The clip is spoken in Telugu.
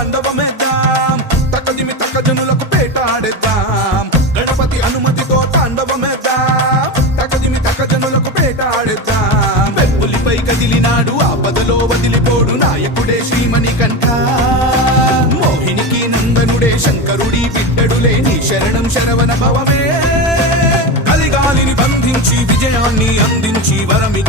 తాండవమేద్దాం, తక్కదిమి తక్క జనులకు పేటాడేద్దాం. గణపతి అనుమతితో తాండవమేద్దాం, తక్కదిమి తక్క జనులకు పేటాడేద్దాం. వెప్పులిపై కదిలినాడు ఆపదలో వదిలిపోడు నాయకుడే శ్రీమణికంఠ. మోహినికి నందనుడే శంకరుడి బిడ్డడులే నీ శరణం శరవణ భవమే. కలిగాలిని బంధించి విజయాన్ని అందించి వరమి